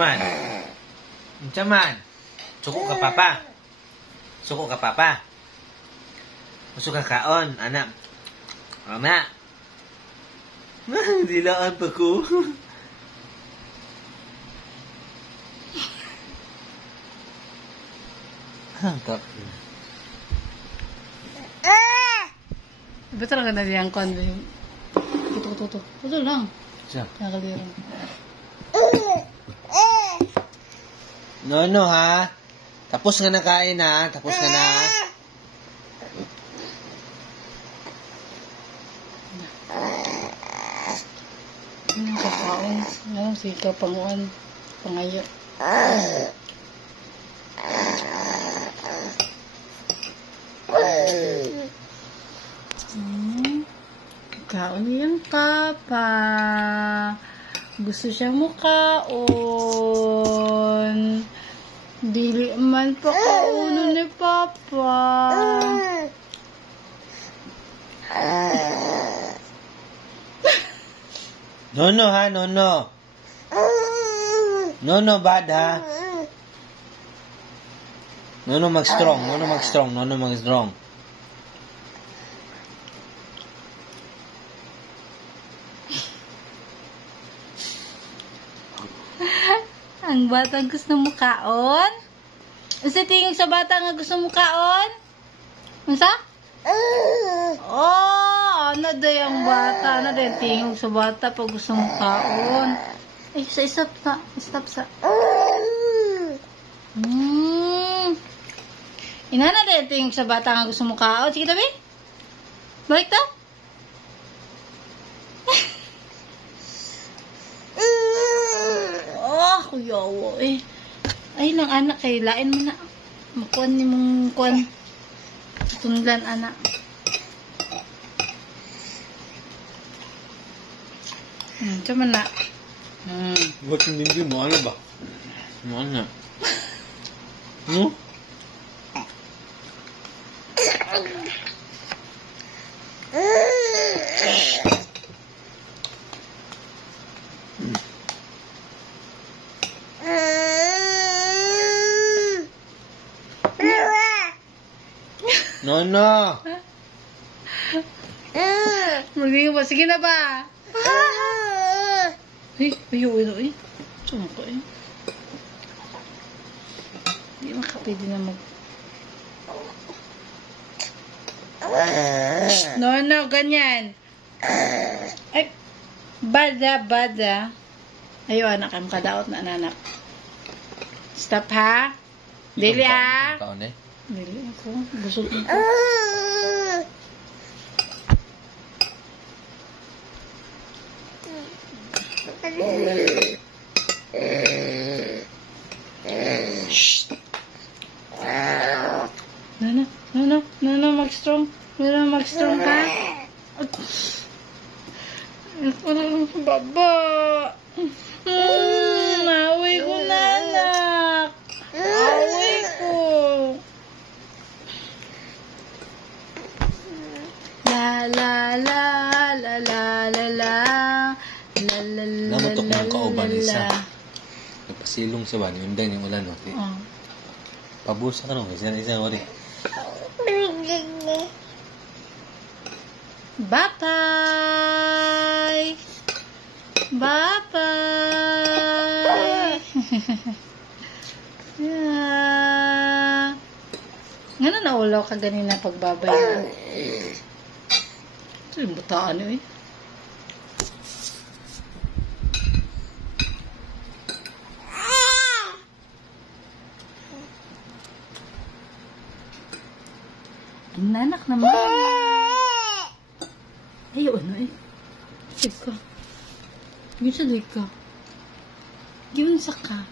man? Unsa man? Suko ka papa. Suko ka papa. Gusto ka kaon, anak. Anak. Dilaan pa ko. Hangkap. Betul ka na diyang kon. Tuto. Betul lang. Siya. Nakaliran. No, ha? Tapos nga na kain, ha? Tapos nga na. Anong kakaon? Anong sika panguan? Pangayo. Kaon yan papa. Gusto siyang mukaon. Dili man pa kauno ni papa. No, ha? No. No, bad, ha? No, mag-strong. No, mag-strong. Ang batang gusto mo kaon? Unsa tingin sa bata nga gusto mo kaon? Unsa? Oh, ano day ang bata? Ano day tingin sa bata pag gusto mo kaon? Ay, stop sa. Ina na day tingin sa bata nga gusto mo kaon? Sige tabi. Balik to. Kuyawa eh. Ay lang anak kay lain mo na. Makuan ni mong kuan. Tundan anak. Cuma na. Buat hindi mo ano ba? Ano? No? No. Magiging ba? Sige na ba? Ay, ay. Saan ko eh? Hindi makapwede na mag... No, ganyan. Ay, bada. Ayaw, anak, ang kadaot na anak. Stop, ha? Dili, ha? Dili ako. Busog ako. Shh. No, mag-strong. Mag-strong ka. Baba. Away ko na, anak. Away ko. Namutok ng kauban isa. Nagpasilong sa ban, yung dang yung ulan, no? Pabusa ka, no? Isa, wari. Bye-bye! Yeah. Nga na naulaw ka ganina pagbabay. Ito yung butaan eh. Nanak naman. Ayaw, ano eh. Sige ka. Gawin sa doy ka. Gawin sa ka.